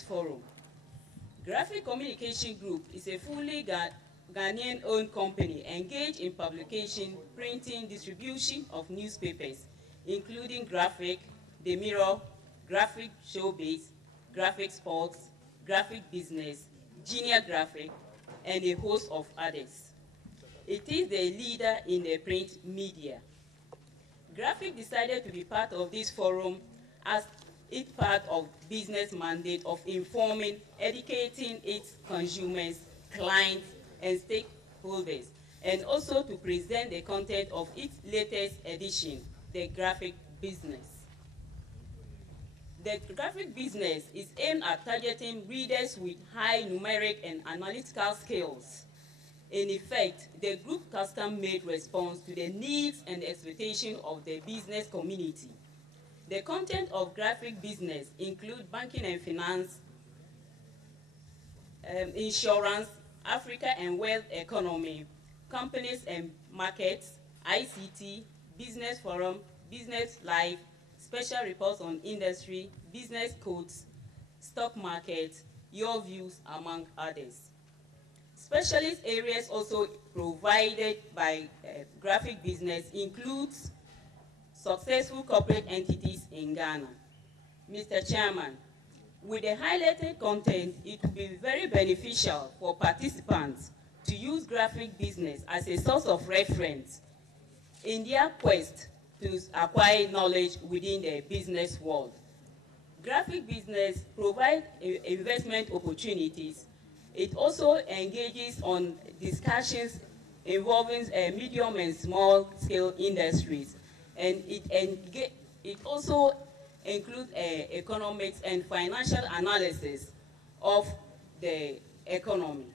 this forum. Graphic Communication Group is a fully Ghanaian-owned company engaged in publication, printing, distribution of newspapers, including Graphic, The Mirror, Graphic Showbiz, Graphic Sports, Graphic Business, Junior Graphic, and a host of others. It is the leader in the print media. Graphic decided to be part of this forum as it's part of business mandate of informing, educating its consumers, clients, and stakeholders, and also to present the content of its latest edition, the Graphic Business. The Graphic Business is aimed at targeting readers with high numeric and analytical skills. In effect, the group custom-made response to the needs and expectations of the business community. The content of Graphic Business include banking and finance, insurance, Africa and world economy, companies and markets, ICT, business forum, business life, special reports on industry, business codes, stock market, your views, among others. Specialist areas also provided by Graphic Business includes successful corporate entities in Ghana. Mr. Chairman, with the highlighted content, it will be very beneficial for participants to use Graphic Business as a source of reference in their quest to acquire knowledge within the business world. Graphic Business provides investment opportunities. It also engages on discussions involving medium and small scale industries, and it also includes economics and financial analysis of the economy.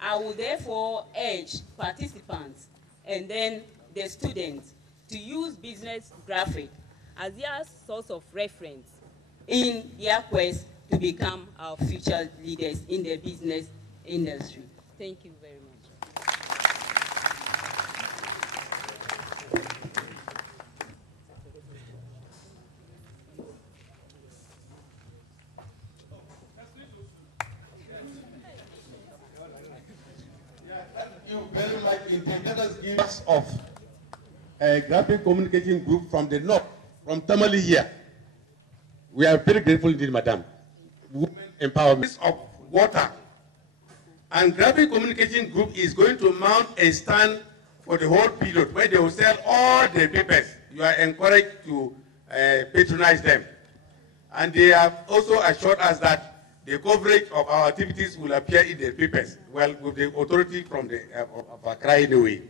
I will therefore urge participants and then the students to use business graphic as their source of reference in their quest to become our future leaders in the business industry. Thank you very much. Thank you very much indeed. Let us give us of a Graphic Communication Group from the north, from Tamale here. We are very grateful indeed, Madam. Women empowerment of water. And Graphic Communication Group is going to mount a stand for the whole period where they will sell all the papers. You are encouraged to patronize them. And they have also assured us that the coverage of our activities will appear in the papers, well, with the authority from the of Accra anyway.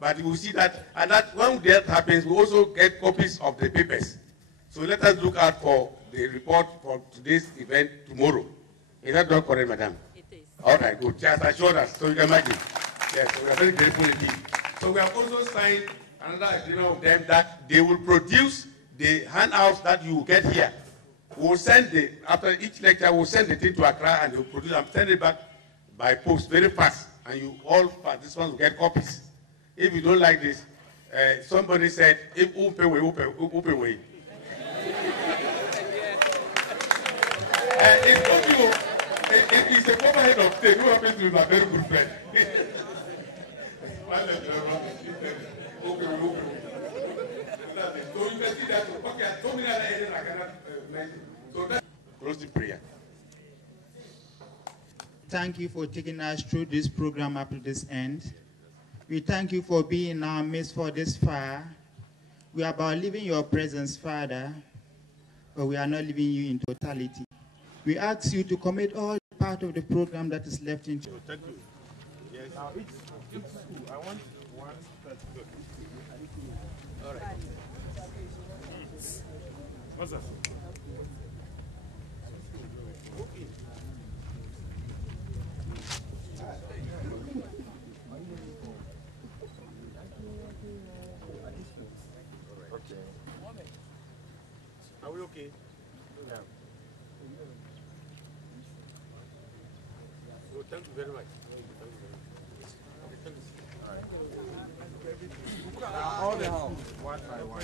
But you will see that, and that when that happens, we also get copies of the papers. So let us look out for the report for today's event tomorrow. Is that not correct, Madam? It is. All right, good. Just assured us, so you can imagine. Yes, so we are very grateful indeed. So we have also signed another agreement with them that they will produce the handouts that you get here. We will send the, after each lecture, we'll send the thing to Accra and they'll produce and send it back by post very fast. And you all participants will get copies. If you don't like this, somebody said, if open way. It's a former head of state who happens to be my very good friend. So you can see that. Okay, I told me that I cannot mention. So that's closing prayer. Thank you for taking us through this program up to this end. We thank you for being in our midst for this far. We are about leaving your presence, Father, but we are not leaving you in totality. We ask you to commit all part of the program that is left in. Thank you. Yes. Now it's school. I want one that's good. All right. What's that? Okay. Are we okay? Yeah. Well, thank you very much. Thank you very much. Okay, thank you. All the house, one by one.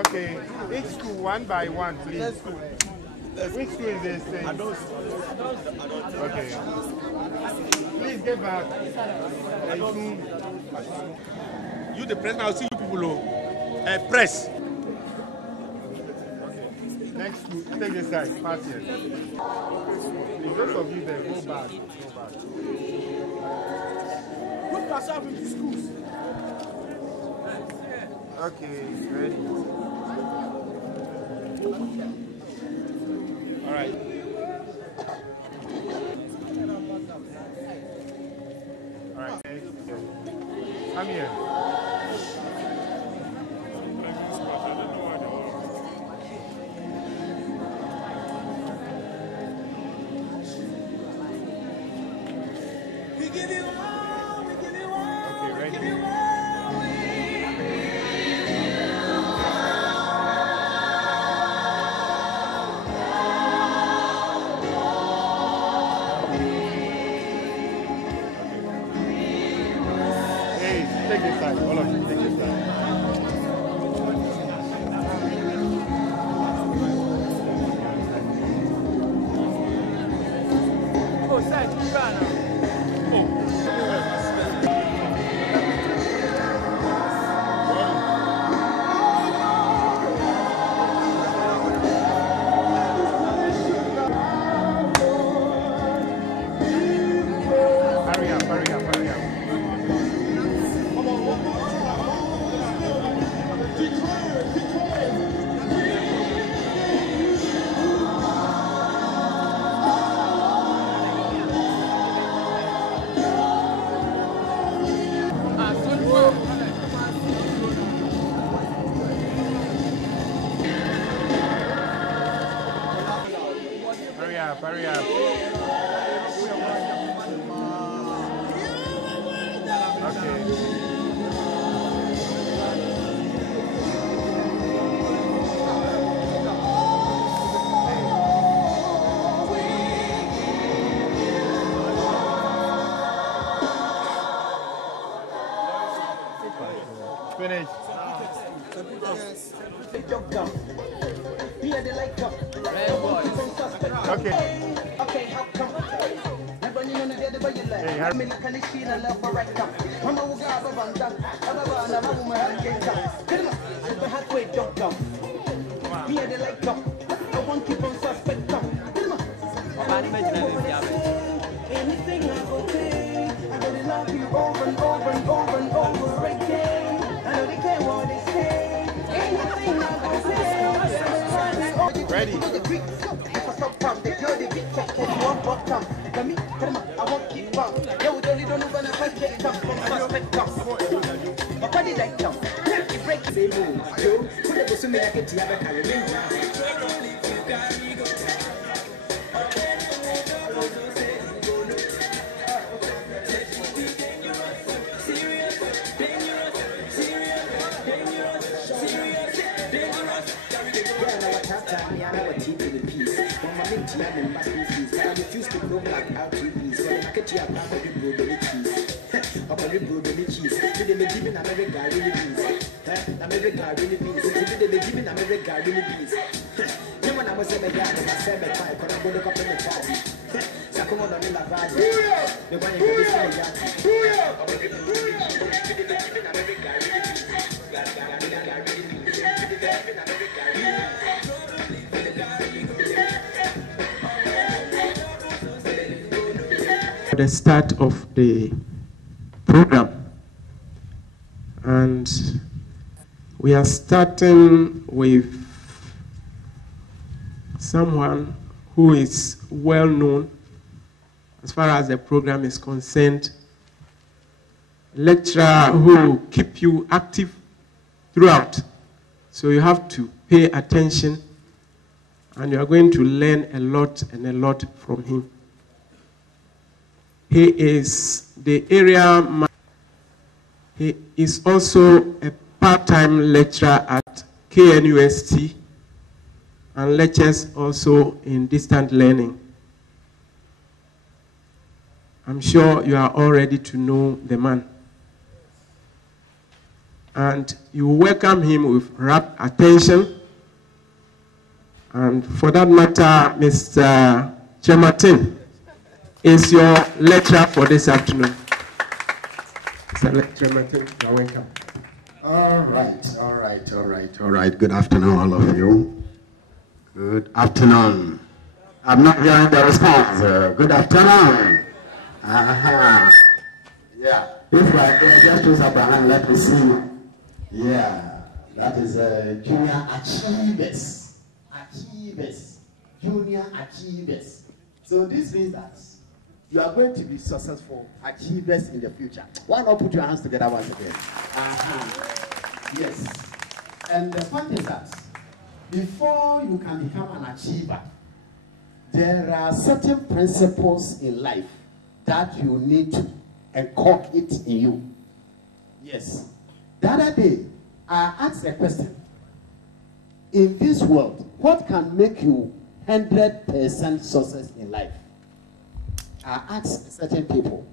Okay, each school one by one, please. Which school is this? Okay. Please get back. You, the president, I'll see you people. Press. Next school, take this side, pass here. Those of you there, go back. Put yourself into schools. Okay, ready. All right. All right. Come here. We give you all, we give you all, Okay, ready. we give you all. Hey, take this side. All of you, take this side. Oh, sir, you run now. Hurry up, hurry up, hurry up. Hurry up, hurry up. Okay. Finish. Okay. Okay, how come? Hey, hurry. Anything I go pay, I really love you over and over and over and over again. I know they care what they say. Anything I go pay. Ready. I won't keep up. Yo, don't know when I get come from suspect come. What did I come? You break the move. Yo, put it to me like a tia. I refuse to go back out to peace. When I get you up, I'm going to go to the cheese. I'm going to go to the cheese. To the Medivin America, really peace. America, really peace. To the Medivin America, really peace. No one was ever got in my seven time. When I go to come to the party. Sakomo on the Lavaz. The one you can be saying that. I'm going to go to the Medivin America, really peace. The start of the program, and we are starting with someone who is well known as far as the program is concerned, a lecturer who will keep you active throughout, so you have to pay attention and you are going to learn a lot from him. He is the area manager. He is also a part-time lecturer at KNUST, and lectures also in distant learning. I'm sure you are all ready to know the man. And you welcome him with rapt attention. And for that matter, Mr. Chematin is your lecturer for this afternoon. Mr. Chematin, you're welcome. All right. Good afternoon, all of you. Good afternoon. I'm not hearing the response. Good afternoon. Yeah. If you are there, just raise up your hand. Let me see you. Yeah. That is junior achievers. Junior achievers. So this means that you are going to be successful achievers in the future. Why not put your hands together once again? Yes. And the point is that before you can become an achiever, there are certain principles in life that you need to inculcate in you. Yes. The other day, I asked a question. In this world, what can make you 100% success in life? I asked certain people.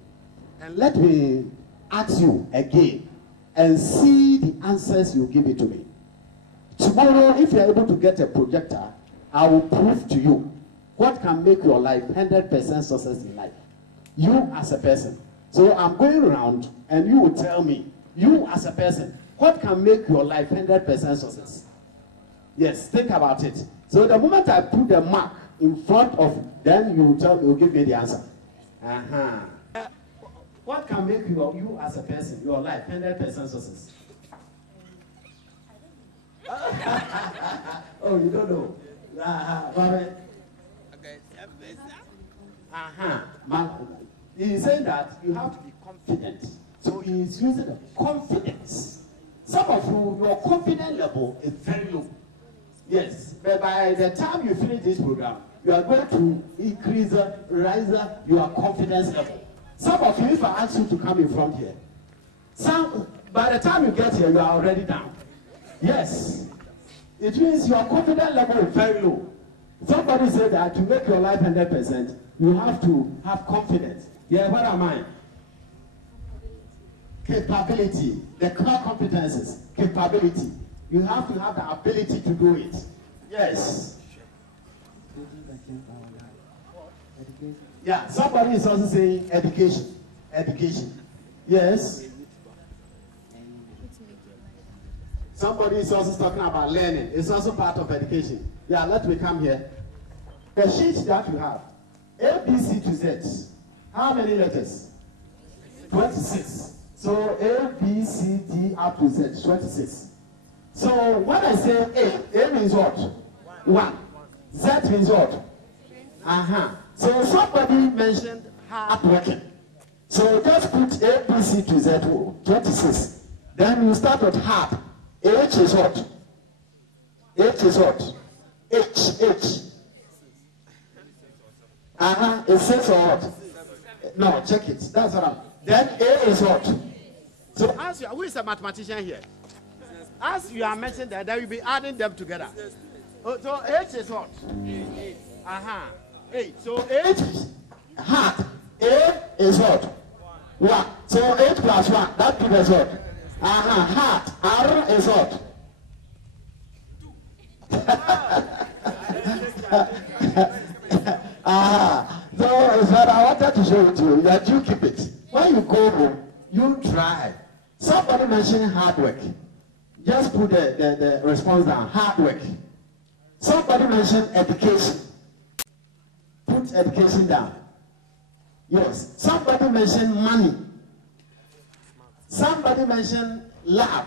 And let me ask you again and see the answers you give it to me. Tomorrow, if you're able to get a projector, I will prove to you what can make your life 100% success in life. You as a person. So I'm going around and you will tell me, you as a person, what can make your life 100% success? Yes, think about it. So the moment I put the mark in front of, then you give me the answer. What can make you as a person, your life 100% success? Oh, you don't know. He's saying that you have to be confident. So he's using the confidence. Some of you, your confidence level is very low. Yes, but by the time you finish this program, you are going to increase, rise your confidence level. Some of you, if I ask you to come in front here, by the time you get here, you are already down. Yes, it means your confidence level is very low. Somebody said that to make your life 100%, you have to have confidence. Yeah, what am I? Capability, the core competences, capability. You have to have the ability to do it. Yes. Yeah, somebody is also saying education. Education. Yes. Somebody is also talking about learning. It's also part of education. Yeah, let me come here. The sheet that you have, A, B, C to Z. How many letters? 26. So A, B, C, D, up to Z, 26. So when I say A means what? 1. Z means what? So somebody mentioned hard working. So just put A, B, C to Z, 26. Then you start with hard. H is what? H is what? H. It says what? No, check it. That's what I'm. Then A is what? So as you, who is a mathematician here? As you are mentioning that, will be adding them together. So H is what? 8. So H hard. A is what? 1. So 8 plus 1. That gives us what? Hard. R is what? 2. So I wanted to show it to you that you keep it. When you go home, you try. Somebody mentioned hard work. Just put the response down. Hard work. Somebody mentioned education. Put education down. Yes. Somebody mentioned money. Somebody mentioned love.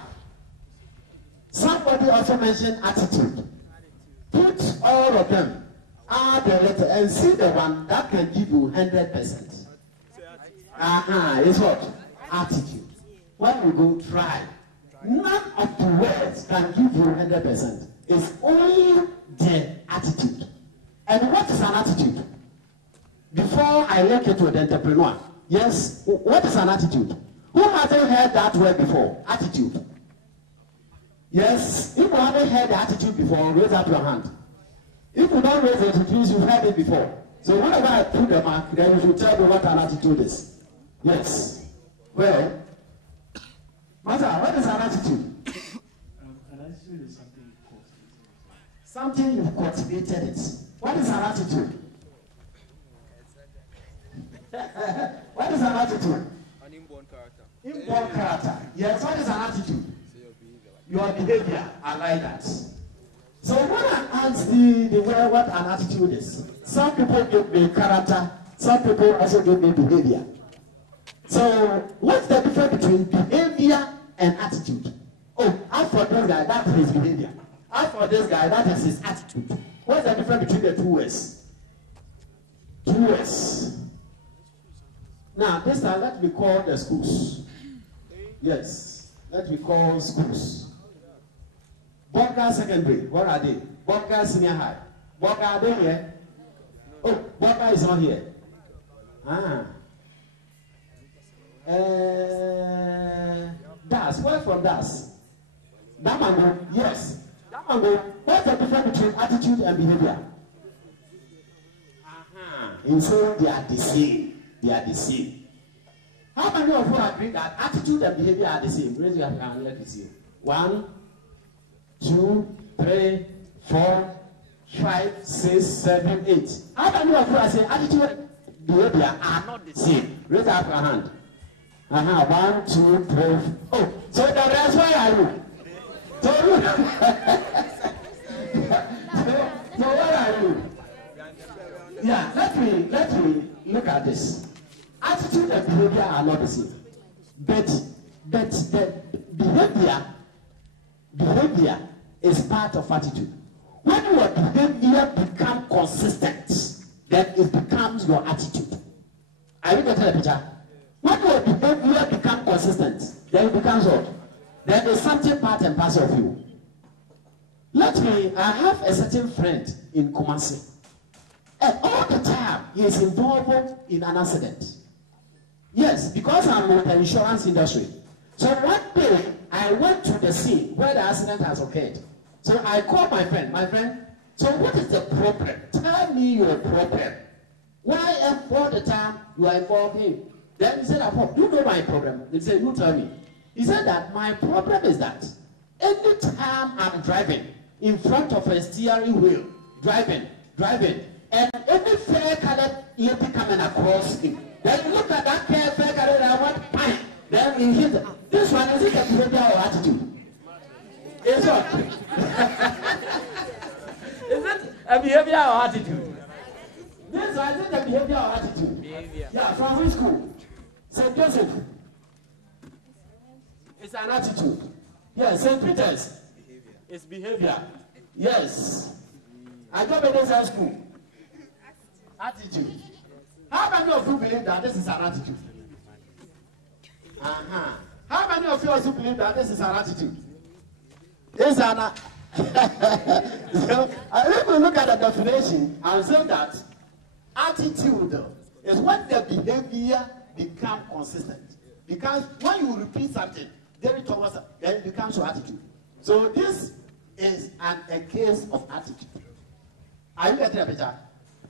Somebody also mentioned attitude. Put all of them. Add the letter and see the one that can give you 100%. It's what? Attitude. When you go try, none of the words can give you 100%. It's only the attitude. And what is an attitude? Before I link it to the entrepreneur, yes, what is an attitude? Who hasn't heard that word before? Attitude. Yes, if you haven't heard the attitude before, raise up your hand. If you don't raise it, it means you've heard it before. So whenever I put the mark, then you should tell me what an attitude is. Yes. Well, Master, what is an attitude? An attitude is something you cultivate. Something you've cultivated it. What is an attitude? What is an attitude? An inborn character. Inborn character. Yes, what is an attitude? Your behavior. I like that. So when I ask the way what an attitude is, some people give me character, some people also give me behavior. So what's the difference between behavior and attitude? Oh, as for this guy, that is his behavior. As for this guy, that is his attitude. What's the difference between the two words? Two words. Now, this time, let me call the schools. Yes, let me call schools. Bonka Secondary, what are they? Bonka Senior High. Bonka, are they here? Oh, Bonka is not here. Das, where from Das? Damango, yes. Damango, what's the difference between attitude and behavior? In saying they are the same. They are the same. How many of you agree that attitude and behavior are the same? Raise your hand, let me see. 1, 2, 3, 4, 5, 6, 7, 8. How many of you are saying attitude and behavior are not the same? Raise up your hand. 1, 2, 3. Oh, so the rest, why are you? So where are you? Yeah, let me look at this. Attitude and behavior are not the same. But the behavior is part of attitude. When your behavior becomes consistent, then it becomes your attitude. Are you getting the picture? When your behavior becomes consistent, then it becomes what? Then there's something part and parcel of you. I have a certain friend in Kumasi. And all the time, he is involved in an accident. Yes, because I'm in the insurance industry. So one day, I went to the scene where the accident has occurred. So I called my friend, so what is the problem? Tell me your problem. Why all the time you are involved in? Then he said, you know my problem. He said, you tell me. He said that my problem is that anytime I'm driving in front of a steering wheel, driving, and any fair-colored lady coming across me, then you look at that fair-colored, I want pine. Then he hit it. This one, is it a behavior or attitude? Is what? Is it a behavior or attitude? This one, is it a behavior or attitude? Behavior. Yeah, from which school? St. Joseph. It's an attitude. Yes, St. Peter's. Behavior. It's behavior. Yes. I go to this school. Attitude. How many of you believe that this is an attitude? How many of you also believe that this is an attitude? It's an so, if we look at the definition, I'll say that attitude is when the behavior becomes consistent. Because when you repeat something, then it becomes your attitude. So this is a case of attitude. Are you getting a picture?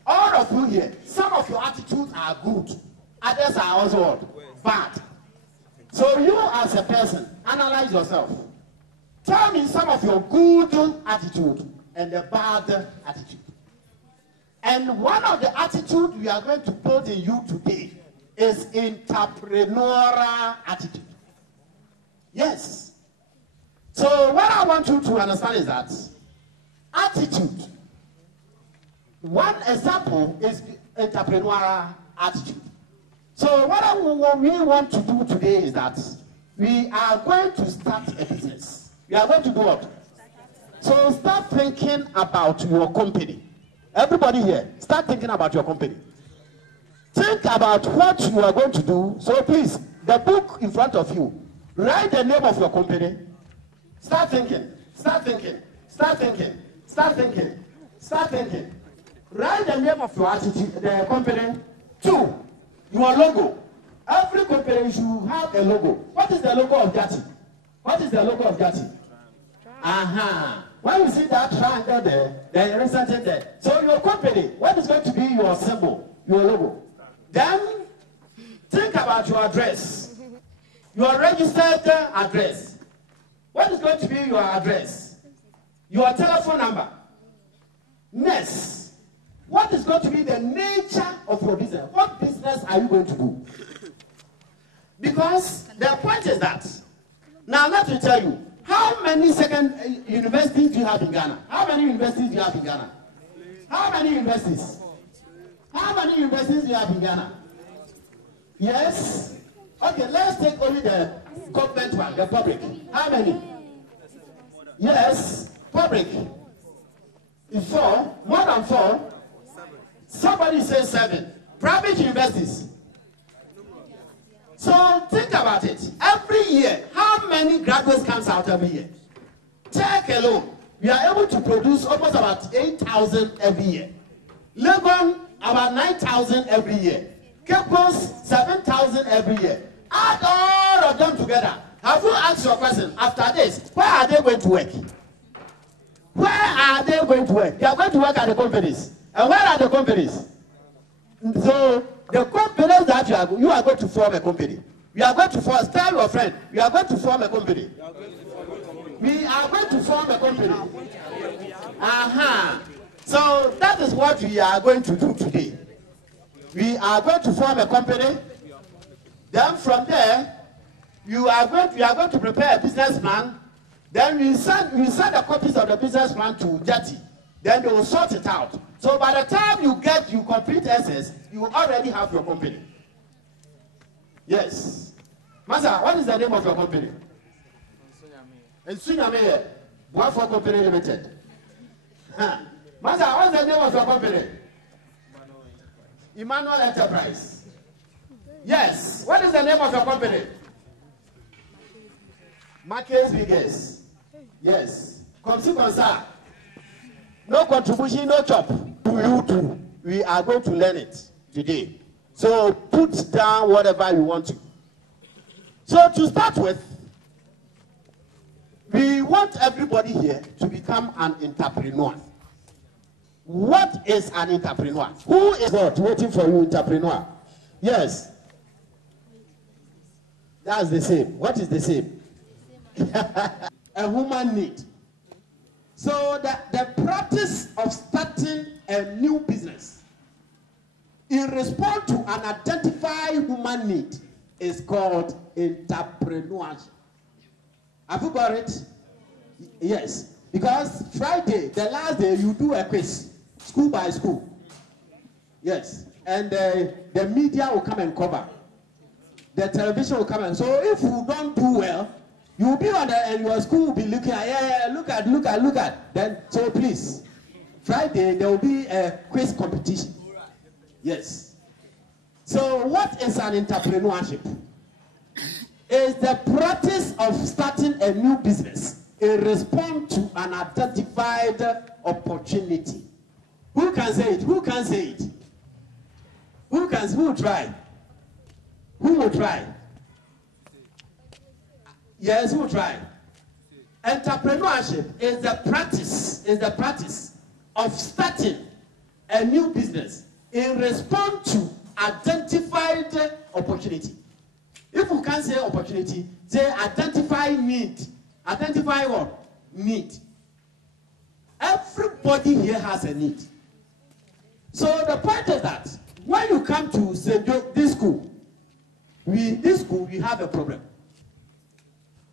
All of you here, some of your attitudes are good, others are also bad. So you as a person, analyze yourself. Tell me some of your good attitude and the bad attitude. And one of the attitudes we are going to build in you today is entrepreneurial attitude. Yes. So what I want you to understand is that attitude. One example is entrepreneurial attitude. So what we want to do today is that we are going to start a business. We are going to do what? So start thinking about your company. Everybody here, start thinking about your company. Think about what you are going to do. So please, the book in front of you, write the name of your company. Start thinking, start thinking, start thinking, start thinking, start thinking. Write the name of your attitude, the company. 2, your logo. Every company should have a logo. What is the logo of Jati? What is the logo of Jati? When you see that triangle there, then you insert it there. So your company, what is going to be your symbol, your logo? Then think about your address, your registered address. What is going to be your address? Your telephone number. Next, what is going to be the nature of your business? What business are you going to do? Because the point is that, now let me tell you, how many universities do you have in Ghana? How many universities do you have in Ghana? How many universities? How many universities do you have in Ghana? Yes? Okay, let's take only the government one, the public. How many? Yes, public. 4, more than 4. Somebody says 7. Private universities. So think about it. Every year, how many graduates comes out every year? Tech alone, we are able to produce almost about 8,000 every year. Legon, about 9,000 every year. Capos, 7,000 every year. Add all of them together. Have you asked your question after this? Where are they going to work? Where are they going to work? They are going to work at the companies. And where are the companies? So the companies that you are going to form a company. We are going to form, tell your friend, we are going to form a company. We are going to form a company. So that is what we are going to do today. We are going to form a company. Then from there, we are going to prepare a business plan. Then we send the copies of the business plan to Jati. Then they will sort it out. So by the time you complete SS, you already have your company. Yes. Master, what is the name of your company? Sunyame. One for Company Limited. Master, what is the name of your company? Emmanuel Enterprise. Yes. What is the name of your company? Markets Biggest. Yes. Consa. No contribution, no chop. You too. We are going to learn it today. So put down whatever you want to. So to start with, we want everybody here to become an entrepreneur. What is an entrepreneur? Who is God waiting for you, entrepreneur? Yes. That's the same. What is the same? A human need. So the practice of starting a new business in response to an identified human need is called entrepreneurship. Have you got it? Yes. Because Friday, the last day, you do a quiz, school by school. Yes. And the media will come and cover. The television will come and so if you don't do well, you will be on the and your school will be looking at look at. Then so please, Friday there will be a quiz competition. Yes. So what is an entrepreneurship? It's the practice of starting a new business in response to an identified opportunity. Who can say it? Who can say it? Who will try? Who will try? Yes, who will try? Entrepreneurship is the practice of starting a new business in response to identified opportunity. If you can't say opportunity, say identify need. Identify what? Need. Everybody here has a need. So the point is that when you come to this school, we have a problem.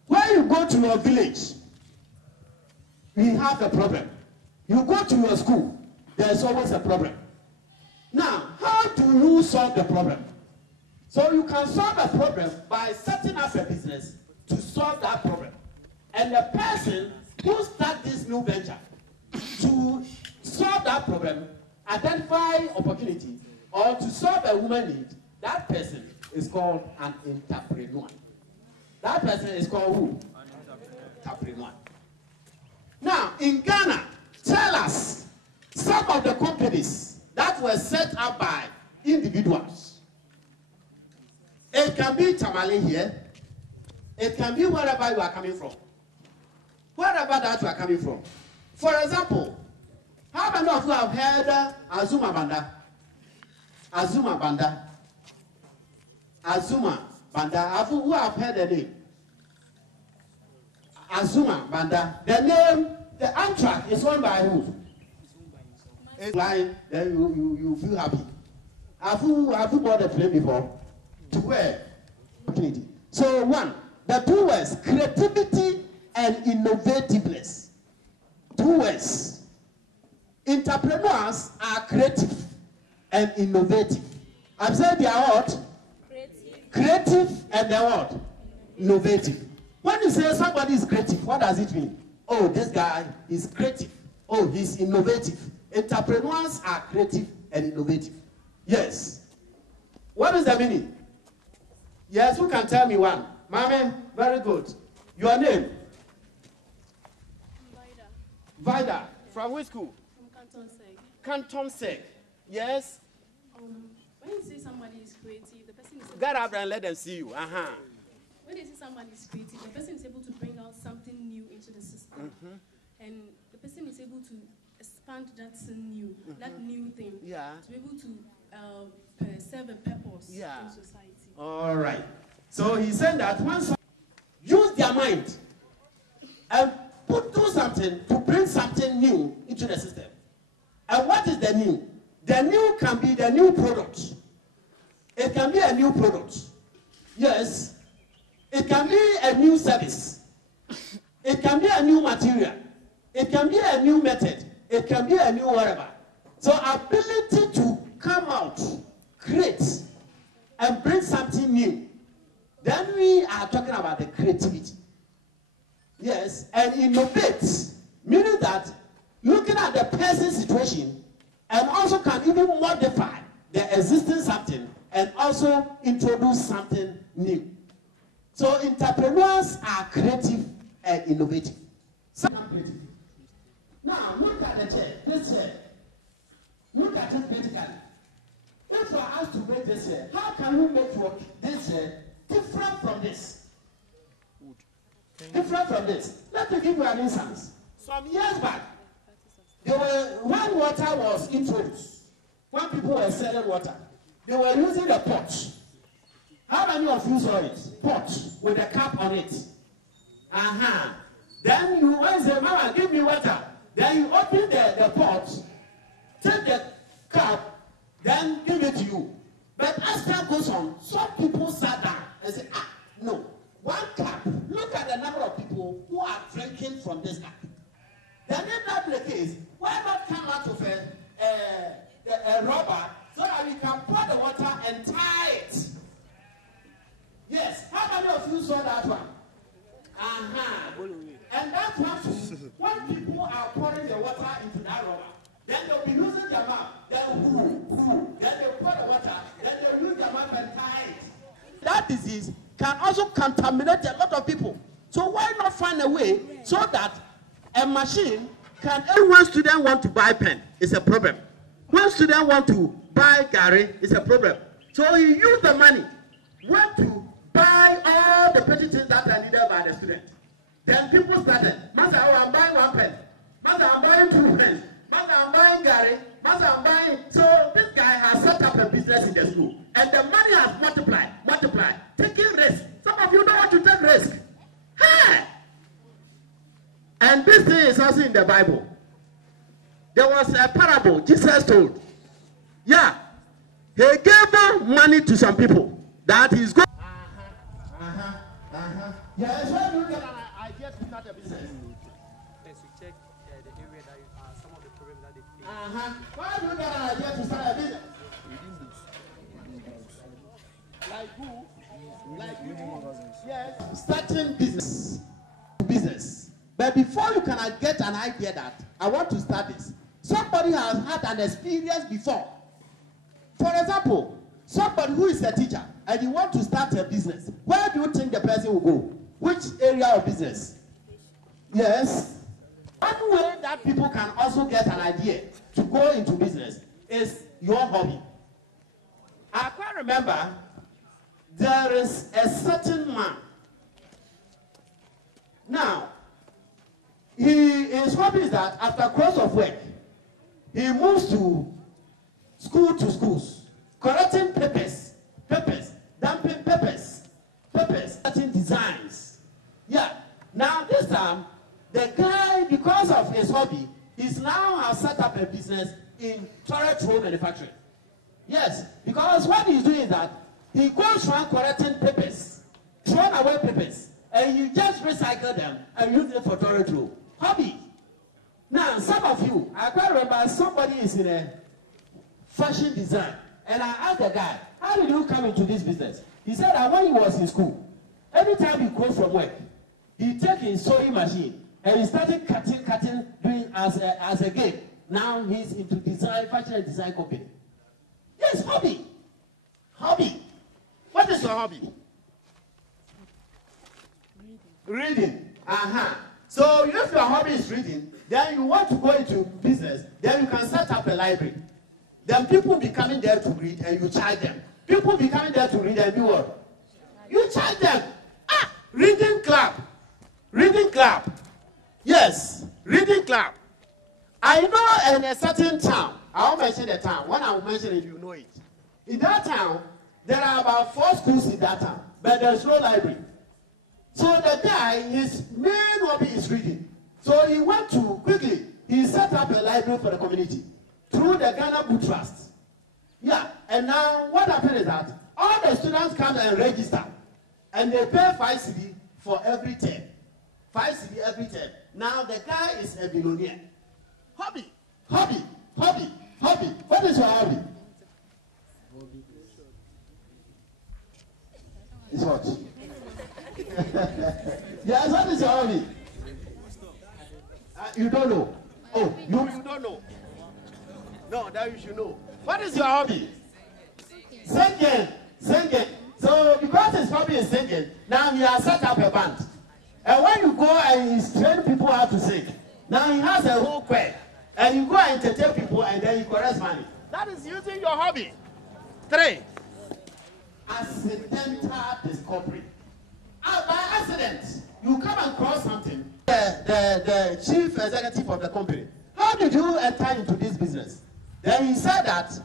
When you go to your village, we have a problem. You go to your school, there's always a problem. Now, how do you solve the problem? So you can solve a problem by setting up a business to solve that problem. And the person who starts this new venture to solve that problem, identify opportunity, or to solve a woman need, that person is called an entrepreneur. That person is called who? Entrepreneur. Now, in Ghana, tell us some of the companies that were set up by individuals. It can be Tamale here. It can be wherever you are coming from. Wherever that you are coming from. For example, how many of you have heard Azuma Banda? Azuma Banda. Azuma Banda. Who have heard the name? Azuma Banda. The name, the Amtrak is owned by who? Line, then you feel happy. Have you bought a plane before? To where? So one, the two words, creativity and innovativeness. Two words. Entrepreneurs are creative and innovative. I'm saying they are what? Creative and they're what? Innovative. When you say somebody is creative, what does it mean? Oh, this guy is creative. Oh, he's innovative. Entrepreneurs are creative and innovative. Yes. What is the meaning? Yes, who can tell me one? Mame, very good. Your name? Vida. Vida. From which school? From Canton Sec. Canton Sec. Yes. When you say somebody is creative, the person is able Get up and let them see you. When they say somebody is creative, the person is able to bring out something new into the system. And the person is able to expand that new thing. Yeah. To be able to serve a purpose in society. All right. So he said that once use their mind and do something to bring something new into the system. And what is the new? The new can be the new product. It can be a new product. Yes. It can be a new service. It can be a new material. It can be a new method. It can be a new whatever. So ability to come out, create, and bring something new. Then we are talking about the creativity. Yes, and innovate, meaning that looking at the present situation and also can even modify the existing something and also introduce something new. So entrepreneurs are creative and innovative. Now look at the chair, this chair. Look at it critically. If you are asked to make this chair, how can we make this chair different from this? Different from this. Let me give you an instance. Some years back, when water was introduced, when people were selling water, they were using the pot. How many of you saw it? Pot with a cap on it. Then you say, Mama, give me water. Then you open the pot, take the cup, then give it to you. But as time goes on, some people sat down and said, no, one cup. Look at the number of people who are drinking from this cup. Then if that be the case, why not come out of a rubber so that we can pour the water and tie it? Yes, how many of you saw that one? And that one too, when people are pouring the water into that rubber, then they'll be losing their mouth. Then they'll pour the water, then they'll lose their mouth and tie it. That disease can also contaminate a lot of people. So why not find a way so that a machine can, when students want to buy pen, it's a problem. When students want to buy gari, it's a problem. So you use the money, went to buy all the petty things that are needed by the student. Then people started, Master, I'm buying one pen. Master, I'm buying 2 pens. Master, I'm buying gari. Master, I'm buying. So this guy has set up a business in the school. And the money has multiplied, taking risk. Some of you don't want to take risk. Hey! And this thing is also in the Bible. There was a parable Jesus told. Yeah. He gave money to some people that he's going. Yeah, it's when you get an idea to start a business. Yes, we check the area that some of the problems that they face. Why do you get an idea to start a business? Like who? Like you? Yes. Starting business. But before you can get an idea that I want to start this, somebody has had an experience before. For example, somebody who is a teacher and you want to start a business, where do you think the person will go? Which area of business? Yes. One way that people can also get an idea to go into business is your hobby. I quite remember there is a certain man. Now, his hobby is that after close of work, he moves to schools, correcting papers, dumping papers, certain designs. Yeah. Now this time, the guy, because of his hobby, he's now has set up a business in toilet roll manufacturing. Yes, because what he's doing is that he goes around correcting papers, throwing away papers, and you just recycle them and use them for toilet roll. Hobby. Now, some of you, I quite remember somebody is in a fashion design, and I asked the guy, how did you come into this business? He said that when he was in school, every time he goes from work, he take his sewing machine and he started cutting, doing as a game. Now he's into design, fashion and design company. Yes, hobby. Hobby. What is your hobby? Reading. So if your hobby is reading, then you want to go into business, then you can set up a library. Then people be coming there to read and you charge them. People be coming there to read and do what? You charge them. Reading club. Reading club. Yes, reading club. I know in a certain town, I won't mention the town. When I will mention it, you know it. In that town, there are about 4 schools in that town, but there's no library. So the guy, his main hobby is reading. So he went to, quickly, he set up a library for the community through the Ghana Book Trust. Yeah, and now what happened is that all the students come and register, and they pay 5 cedi for every term. 5 cedi every term. Now the guy is a billionaire. Hobby. What is your hobby? It's what? Yes, what is your hobby? You don't know. Oh, you don't know. No, that you should know. What is your hobby? Singing. So because his hobby is singing, now he has set up a band. And when you go and he's train people how to sing, now he has a whole choir. And you go and entertain people and then you collect money. That is using your hobby. 3. Accidental discovery. By accident, you come and cross something. The chief executive of the company. How did you enter into this business? Then he said that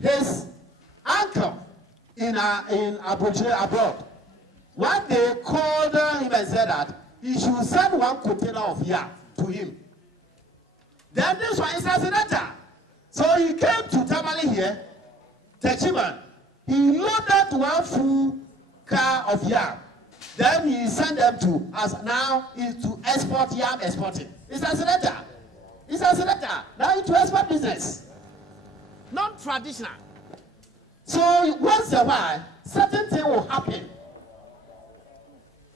his uncle in abroad, one day called him and said that he should send 1 container of yam to him. Then this one is accidental. So he came to Tamale here, Techiman. He loaded 1 full car of yam. Then he sent them to us. Now is to export yam exporting. It's accidental. Now into export business. Non-traditional. So once in a while, certain thing will happen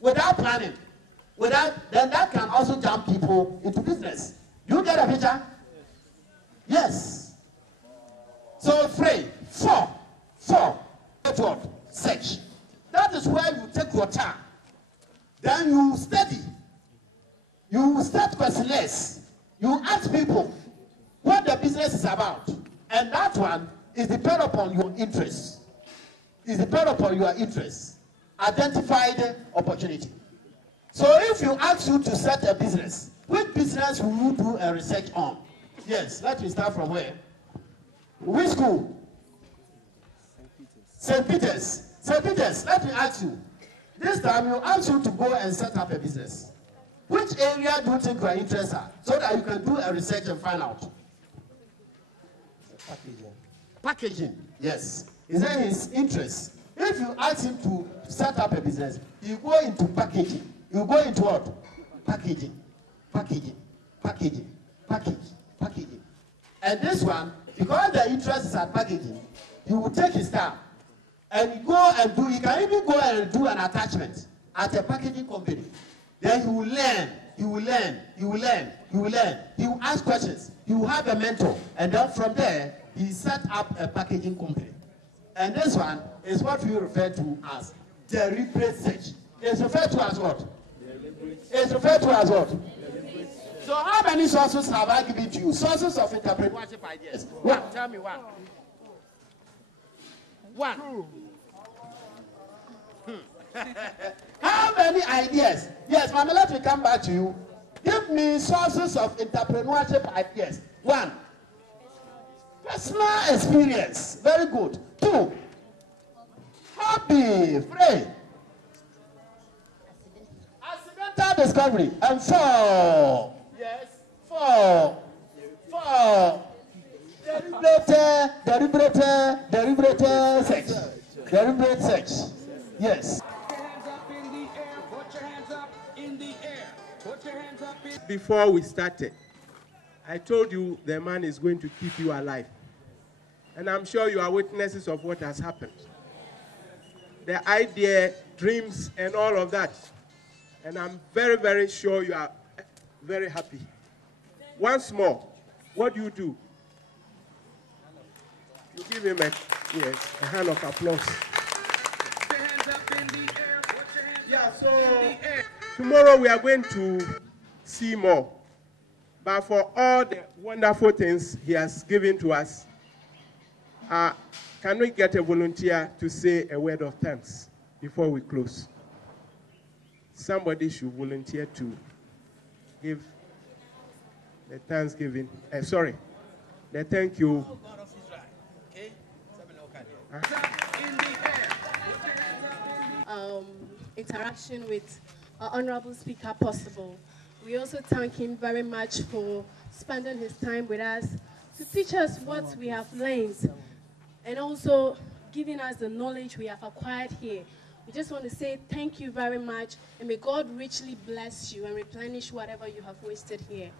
without planning. Then that can also jump people into business. You get a picture? Yes. So 3, 4. Effort, search. That is where you take your time. Then you study. You start questionnaires. You ask people what the business is about. And that one is depend upon your interest. Identified opportunity. So if you ask you to set a business, which business will you do a research on? Yes, let me start from where? Which school? St. Peter's. Let me ask you. This time you ask you to go and set up a business. Which area do you think you are interested in so that you can do a research and find out? Packaging. Yes. Is that his interest? If you ask him to set up a business, you go into packaging. You go into what? Packaging. And this one, because the interest is at packaging, he will take his time and go and do, he can even go and do an attachment at a packaging company. Then he will learn. He will ask questions. He will have a mentor. And then from there, he set up a packaging company. And this one is what we refer to as deliberate search. It's referred to as what? So how many sources have I given to you? Sources of entrepreneurship ideas. One. Tell me one. How many ideas? Yes, Mama, let me come back to you. Give me sources of entrepreneurship ideas. 1, personal experience. Very good. 2, hobby. 3, accidental discovery. And 4, yes, 4, deliberate search. Deliberate search. Yes. Before we started, I told you the man is going to keep you alive. And I'm sure you are witnesses of what has happened. The idea, dreams, and all of that. And I'm very, very sure you are very happy. Once more, what do? You give him a hand of applause. Yeah, so tomorrow we are going to see more. But for all the wonderful things he has given to us, can we get a volunteer to say a word of thanks before we close? Somebody should volunteer to give the thanksgiving. The thank you. Interaction with our honorable speaker possible. We also thank him very much for spending his time with us to teach us what we have learned and also giving us the knowledge we have acquired here. We just want to say thank you very much, and may God richly bless you and replenish whatever you have wasted here.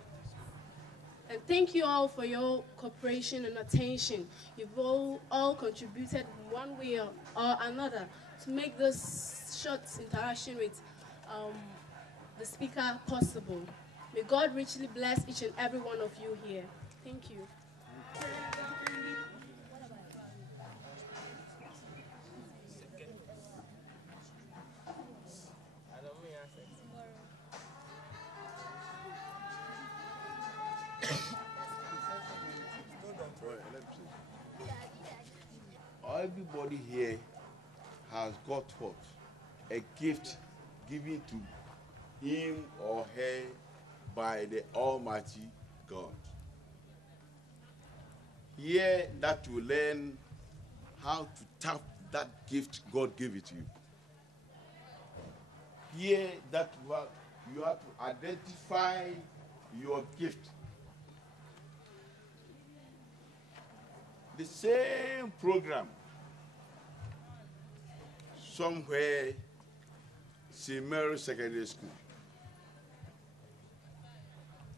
And thank you all for your cooperation and attention. You've all contributed in one way or another to make this short interaction with the speaker possible. May God richly bless each and every one of you here. Thank you. Everybody here has got what? A gift given to him or her by the Almighty God. Here that you learn how to tap that gift God gave it to you. Here that you have to identify your gift. The same program somewhere, St. Mary's Secondary School.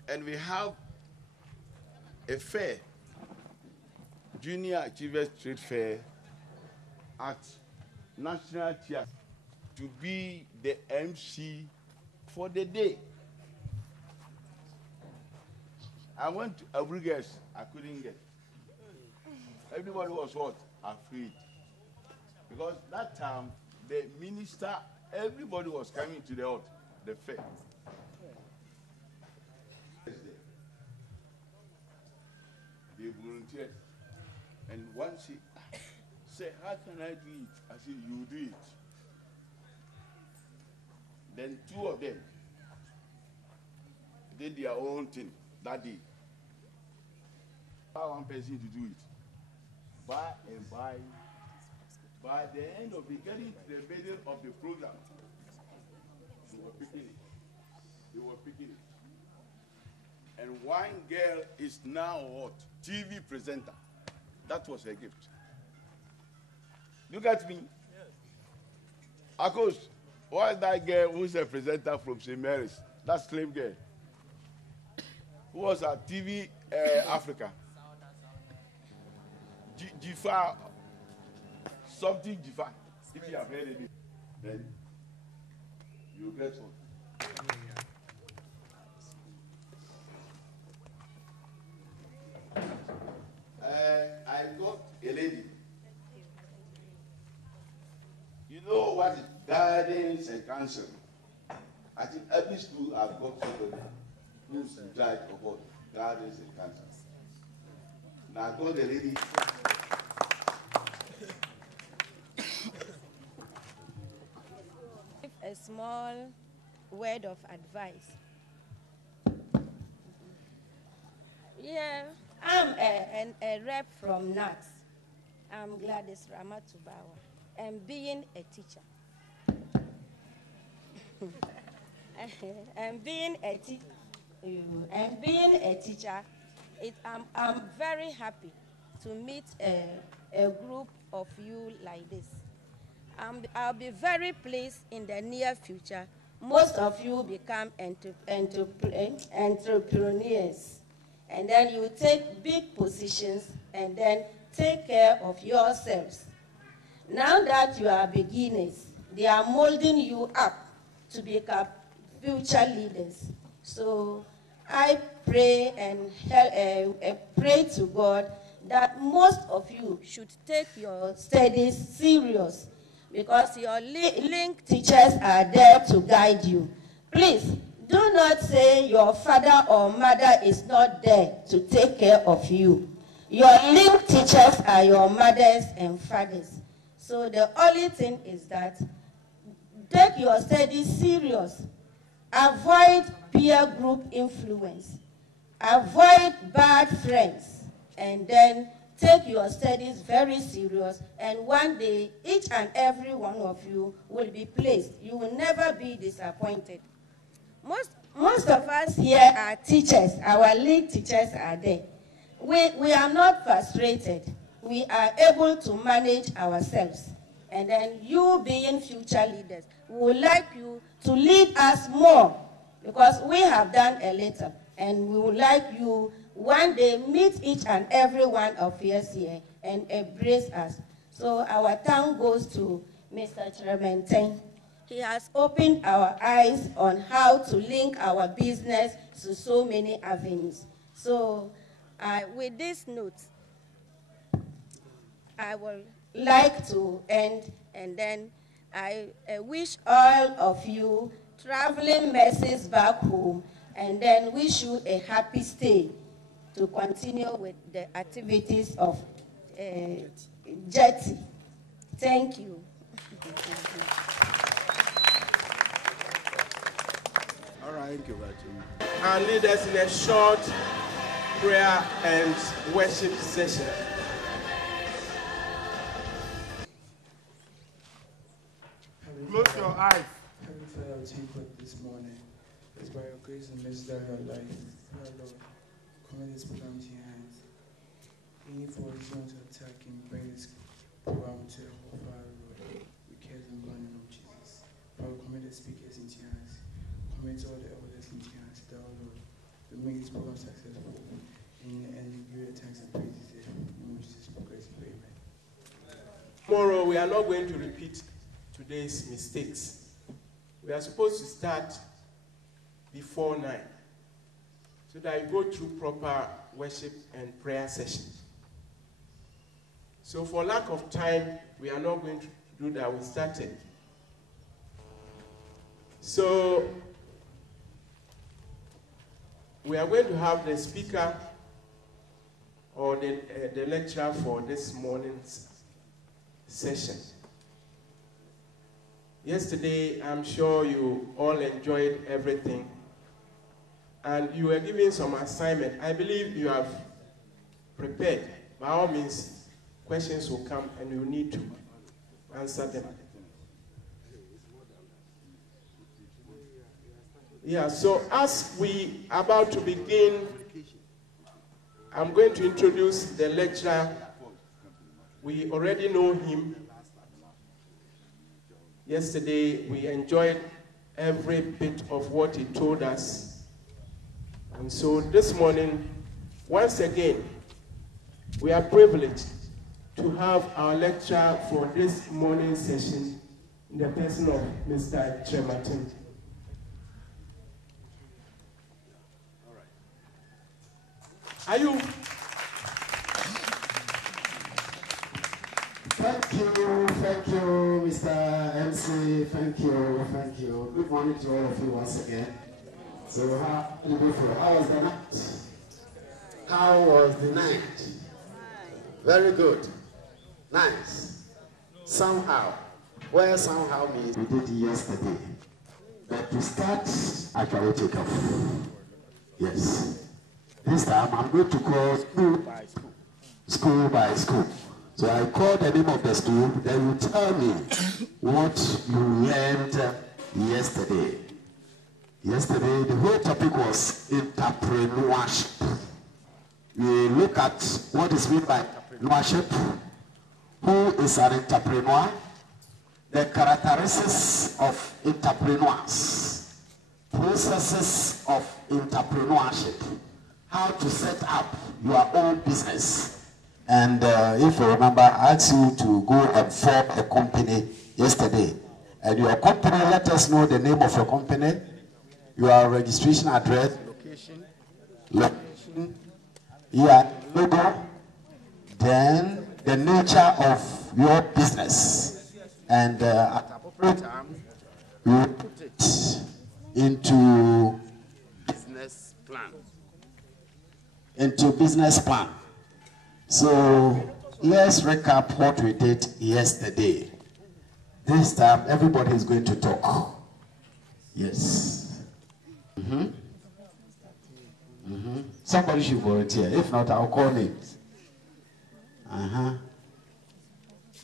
And we have a fair, Junior Achievers Trade Fair at National Theatre to be the MC for the day. I went to Abrigas, I couldn't get. Everybody was what? Afraid. Because that time, the minister, everybody was coming to the fair. They volunteered. And one said, how can I do it? I said, you do it. Then 2 of them did their own thing that day. One person to do it. By the end of getting to the middle of the program, they were picking it. And one girl is now what? TV presenter. That was her gift. Look at me. Of course, why is that girl who's a presenter from St. Mary's? That slim girl. Who was at TV Africa? Jifa, something Jifa. If you have heard it, then you get one. I got a lady. You know what is guidance and counseling? I think every school has got somebody who's in charge of what? Guidance and counseling. Now I got a lady. A small word of advice Yeah, I'm a rep from NAX. I'm Gladys Ramatubawa. And being a teacher. and being a teacher, I'm very happy to meet a group of you like this. I'll be very pleased in the near future. Most of you become entrepreneurs, and then you take big positions and then take care of yourselves. Now that you are beginners, they are molding you up to become future leaders. So I pray and pray to God that most of you should take your studies serious, because your link teachers are there to guide you. Please, do not say your father or mother is not there to take care of you. Your link teachers are your mothers and fathers. So the only thing is that take your studies serious. Avoid peer group influence. Avoid bad friends. And then take your studies very serious. And one day, each and every one of you will be placed. You will never be disappointed. Most of us here are teachers. Our lead teachers are there. We are not frustrated. We are able to manage ourselves. And then you being future leaders, we would like you to lead us more, because we have done a little. And we would like you one day meet each and every one of us here and embrace us. So our thank goes to Mr. Chairman Teng. He has opened our eyes on how to link our business to so many avenues. So with this note, I would like to end, and then I wish all of you traveling mercies back home, and then wish you a happy stay to continue with the activities of Jati. Thank you. All right, thank you very much. And lead us in a short prayer and worship session. Close your eyes. Heavenly Father, I thank you this morning. It's by your grace and mercy that we are alive. Father, Lord, commit this program to your hands. Any force want to attack and bring this program to a whole fire, Lord. We care in the name of Jesus. Father, commit the speakers into your hands. Commit all the elders into your hands, that, Lord, to make this program successful. And give your thanks and praises in the name of Jesus. Amen. Tomorrow, we are not going to repeat today's mistakes. We are supposed to start before 9, so that you go through proper worship and prayer sessions. So for lack of time, we are not going to do that. We started. So we are going to have the speaker or the lecturer for this morning's session. Yesterday, I'm sure you all enjoyed everything, and you were given some assignment. I believe you have prepared. By all means, questions will come and you need to answer them. Yeah, so as we are about to begin, I'm going to introduce the lecturer. We already know him. Yesterday, we enjoyed every bit of what he told us. And so this morning, once again, we are privileged to have our lecturer for this morning session in the person of Mr. Trematin. Are you? Thank you, Mr. MC. Thank you. Good morning to all of you once again. So how did you feel? How was the night? How was the night? Very good. Nice. Somehow. Well, somehow means we did yesterday. But to start, I can take off. Yes. This time I'm going to call school by school. So I call the name of the school, then you tell me what you learned yesterday. Yesterday, the whole topic was entrepreneurship. We look at what is meant by entrepreneurship, who is an entrepreneur, the characteristics of entrepreneurs, processes of entrepreneurship, how to set up your own business. And if you remember, I asked you to go and form a company yesterday. And your company, let us know the name of your company, your registration address, location, yeah, logo, then the nature of your business. And at appropriate time, you put it into business plan. So let's recap what we did yesterday. This time, everybody is going to talk. Yes. Somebody should volunteer. If not, I'll call names.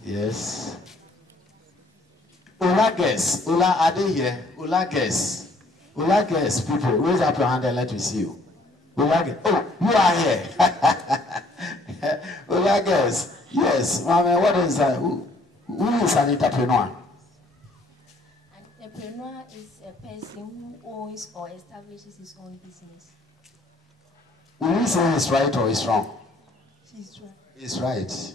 Yes. Ola guess. Ola, are they here? Ola guess. Ola guess, people. Raise up your hand and let me see you. Ola guess. Oh, you are here. Ola guess. Yes. Mama, what is that? Who is an entrepreneur? An entrepreneur is a person who owns or establishes his own business. Will you say it's right or it's wrong? It's right. It's right.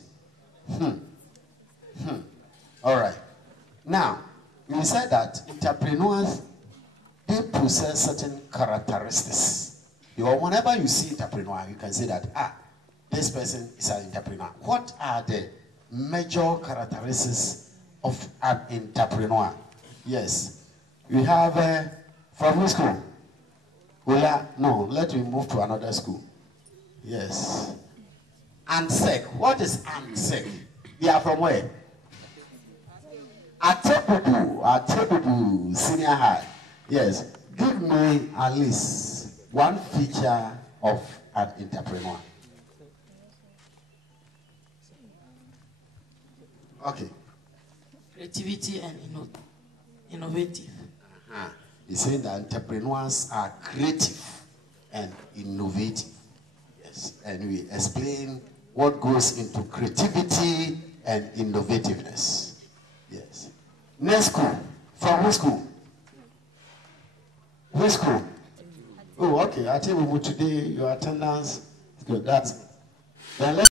All right. Now, you said that entrepreneurs, they possess certain characteristics. Whenever you see entrepreneur, you can say that, this person is an entrepreneur. What are the major characteristics of an entrepreneur? Yes. We have, from which school? No, let me move to another school. Yes. ANSEC. What is ANSEC? They are from where? Atebubu Senior High. Yes. Give me at least one feature of an entrepreneur. Okay. Creativity and innovative. He's saying that entrepreneurs are creative and innovative. Yes. And we explain what goes into creativity and innovativeness. Yes. Next school. From which school? Which school? Oh, okay. I tell you today your attendance is good. That's then let's